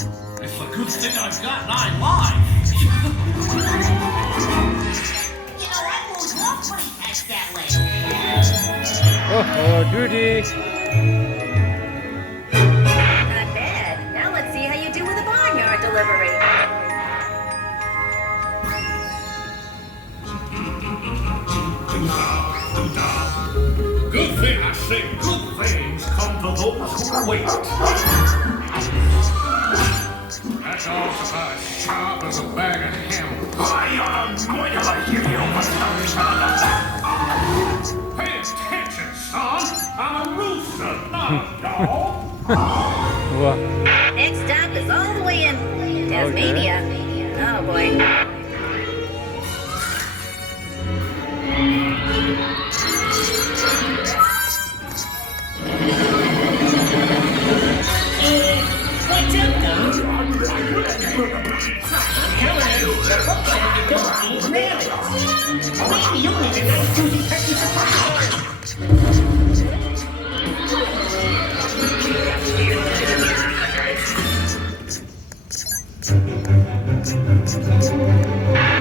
It's a good thing I've got 9 lives. You know, I won't walk when he acts that way. Oh, duty. Not bad. Now let's see how you do with a barnyard delivery. Good thing I say good things come to those who wait. That's all about as sharp as a bag of ham. I'm going to hear you Pay attention, son. I'm a rooster, not a dog. What? Next stop is all the way in Tasmania. Oh boy. What's up, Dom? I'm telling you, the book said you don't need marriage. Maybe you'll need a nice juicy turkey surprise.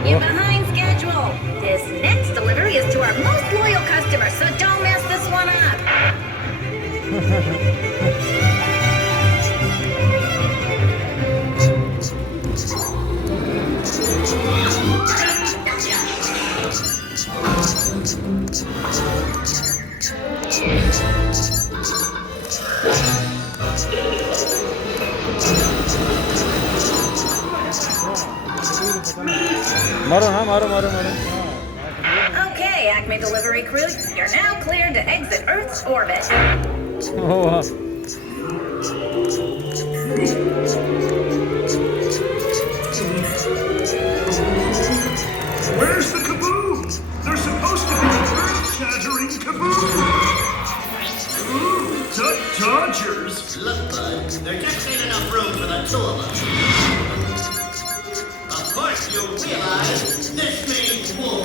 You're behind schedule. This next delivery is to our most loyal customer, so don't mess this one up. Maro. Okay, Acme delivery crew, you're now cleared to exit Earth's orbit. Oh, Where's the kaboom? There's supposed to be an earth-shattering kaboom. Ooh, Dodgers. Look, bud, there just ain't enough room for the two of us. Of course, you realize this means war.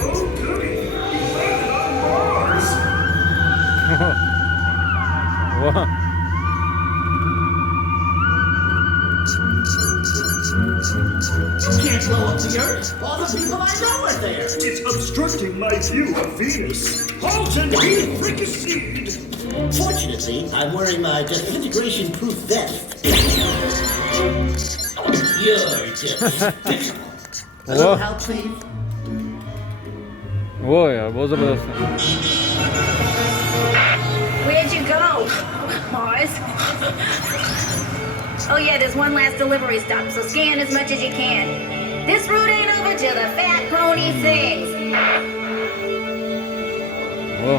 Oh, goody. You landed on Mars. what? Can't blow up the Earth. All the people I know are there. It's obstructing my view of Venus. Halt and be fricasseed. Fortunately, I'm wearing my disintegration-proof vest. You're despicable. A little help, please? वो यार बहुत जबरदस्त है. Where'd you go? Mars? Oh yeah, there's one last delivery stop, so scan as much as you can. This route ain't over till the fat pony sings. वो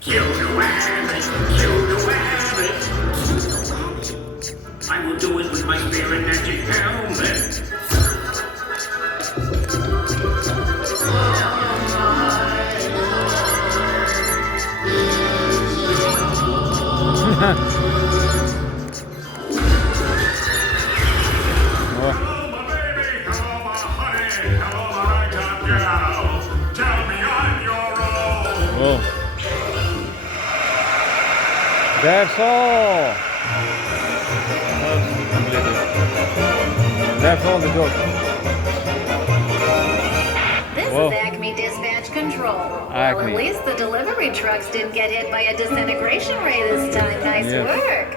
Kill the rabbit. Kill the rabbit. I will do it with my spirit magic helmet. Hello, my baby. Hello, my honey. Hello, my ragtop gal. Tell me I'm your own. वो That's all. That's all the joke. This Whoa. is Acme Dispatch Control. Well, Acme. at least the delivery trucks didn't get hit by a disintegration ray this time. Nice Yes. work.